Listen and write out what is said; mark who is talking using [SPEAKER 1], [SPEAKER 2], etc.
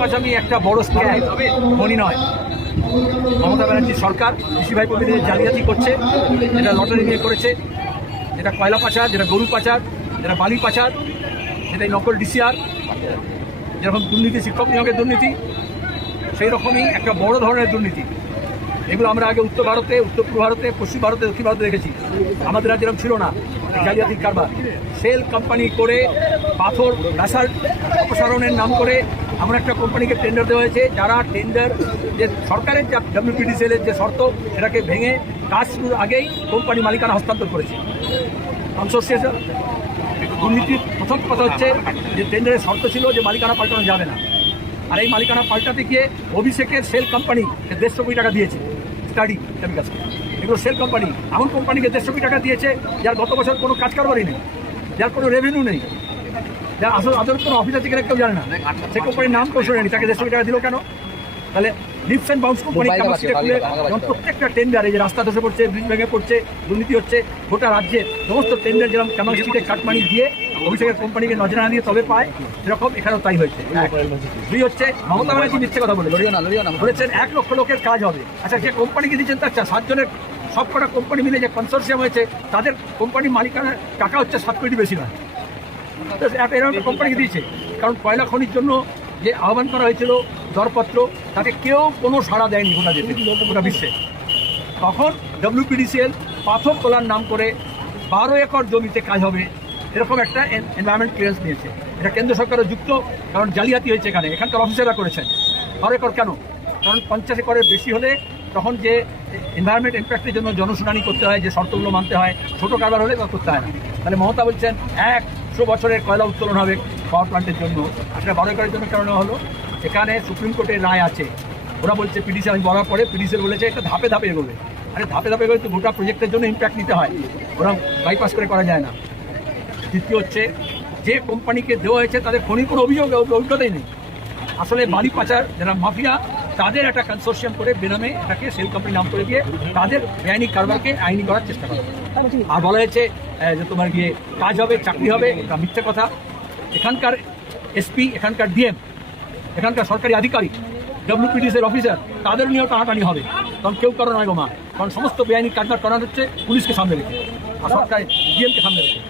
[SPEAKER 1] পাশামি একটা বড় স্ক্যাম খনি নয়। মমতা ব্যানার্জির সরকার কৃষি ভাই প্রতিনিধি জালিয়াতি করছে যেটা লটারি নিয়ে করেছে যেটা কয়লা পাচার যেটা গরু পাচার যেটা বালি পাচার যেটা নকল ডিসিআর যেরকম দুর্নীতি শিক্ষক নিয়োগের দুর্নীতি সেই রকমই একটা বড় ধরনের দুর্নীতি। এগুলো আমরা আগে উত্তর ভারতে, উত্তর পূর্ব ভারতে, পশ্চিম ভারতে, দক্ষিণ ভারতে দেখেছি। আমাদের রাজ্যে এরকম ছিল না, জালিয়াতির কারবার। সেল কোম্পানি করে পাথর রাসার অপসারণের নাম করে এমন একটা কোম্পানিকে টেন্ডার দেওয়া হয়েছে, যারা টেন্ডার যে সরকারের যা ডাব্লিউপিডিসিএলের যে শর্ত, সেটাকে ভেঙে কাজ শুরুর আগেই কোম্পানি মালিকানা হস্তান্তর করেছে। কনসোর্সিয়াম দুর্নীতির প্রথম কথা হচ্ছে যে টেন্ডারের শর্ত ছিল যে মালিকানা পাল্টানো যাবে না। আর এই মালিকানা পাল্টাতে গিয়ে অভিষেকের সেল কোম্পানি দেড়শো কোটি টাকা দিয়েছে। স্টাডি এগুলো সেল কোম্পানি এমন কোম্পানিকে দেড়শো কোটি টাকা দিয়েছে যার গত বছর কোনো কাজ কারবারই নেই যার কোনো রেভিনিউ নেই। যার আসল আদর কোনো অফিসার থেকে কেউ জানে না। সে কোম্পানির নাম কেউ শোনেনি তাকে দেড়শো কোটি টাকা দিল কেন? তাহলে leaps and bounds company capacity
[SPEAKER 2] আছে,
[SPEAKER 1] খুলে। যখন প্রত্যেকটা টেন্ডার এই যে রাস্তা ধসে পড়ছে ব্রিজ ভেঙে পড়ছে দুর্নীতি হচ্ছে গোটা রাজ্যে সমস্ত টেন্ডার যেরকম ক্যাপাসিটিতে কাটমানি দিয়ে অভিষেকের কোম্পানিকে নজরানা দিয়ে তবে পায়। সেরকম এখানেও তাই হয়েছে। দুই হচ্ছে মমতা ব্যানার্জি মিথ্যে কথা বলে
[SPEAKER 2] না না
[SPEAKER 1] বলেছেন এক লক্ষ লোকের কাজ হবে। আচ্ছা যে কোম্পানিকে দিচ্ছেন তার সাতজনের সব কটা কোম্পানি মিলে যে কনসোর্সিয়াম হয়েছে তাদের কোম্পানির মালিকানা টাকা হচ্ছে সাত কোটি বেশি নয়। এরকম একটা কোম্পানিকে দিয়েছে। কারণ কয়লা খনির জন্য যে আহ্বান করা হয়েছিল দরপত্র তাতে কেউ কোনো সাড়া দেয়নি গোটা দেশে গোটা বিশ্বে। তখন ডব্লিউপিডিসিএল পাথর তোলার নাম করে বারো একর জমিতে কাজ হবে। এরকম একটা এনভায়রনমেন্ট ক্লিয়ারেন্স নিয়েছে এটা কেন্দ্র সরকারও যুক্ত, কারণ জালিয়াতি হয়েছে এখানে। এখানকার অফিসাররা করেছেন। বারো একর কেন? কারণ পঞ্চাশ একরের বেশি হলে তখন যে এনভায়রনমেন্ট ইম্প্যাক্টের জন্য জনশুনানি করতে হয়, যে শর্তগুলো মানতে হয়, ছোটো কারবার হলে তা করতে হয় না। তাহলে মমতা বলছেন একশো বছরের কয়লা উত্তোলন হবে পাওয়ার প্ল্যান্টের জন্য? আসলে বারো একরের জন্য কেন হলো? এখানে সুপ্রিম কোর্টের রায় আছে। ওরা বলছে পিডিসি আমি বলার পরে পিডিসিএল বলেছে, এটা ধাপে ধাপে এগোবে। আরে ধাপে ধাপে এগোবে তো গোটা প্রজেক্টের জন্য ইম্প্যাক্ট নিতে হয়। ওরা বাইপাস করে করা যায় না। দ্বিতীয় হচ্ছে, যে কোম্পানিকে দেওয়া হয়েছে তাদের খনির কোনো অভিযোগ, অভিজ্ঞতাই নেই। আসলে বালি পাচার, যারা মাফিয়া, তাদের একটা কনসোর্সিয়াম করে বেনামে এটাকে সেল কোম্পানি নাম করে দিয়ে তাদের বেআইনি কারবারকে আইনি করার চেষ্টা করা আর বলা হয়েছে যে তোমার গিয়ে কাজ হবে, চাকরি হবে, এটা মিথ্যে কথা। এখানকার এসপি এখানকার ডিএম এখানকার সরকারি আধিকারিক ডব্লিউপিডিসির অফিসার তাদের নিয়েও টানাটানি হবে। কারণ কেউ কারও নয় গো মা। কারণ সমস্ত বেআইনি কাজবার করানো হচ্ছে, পুলিশকে সামনে রেখে, আর সরকার ডিএমকে সামনে রেখে।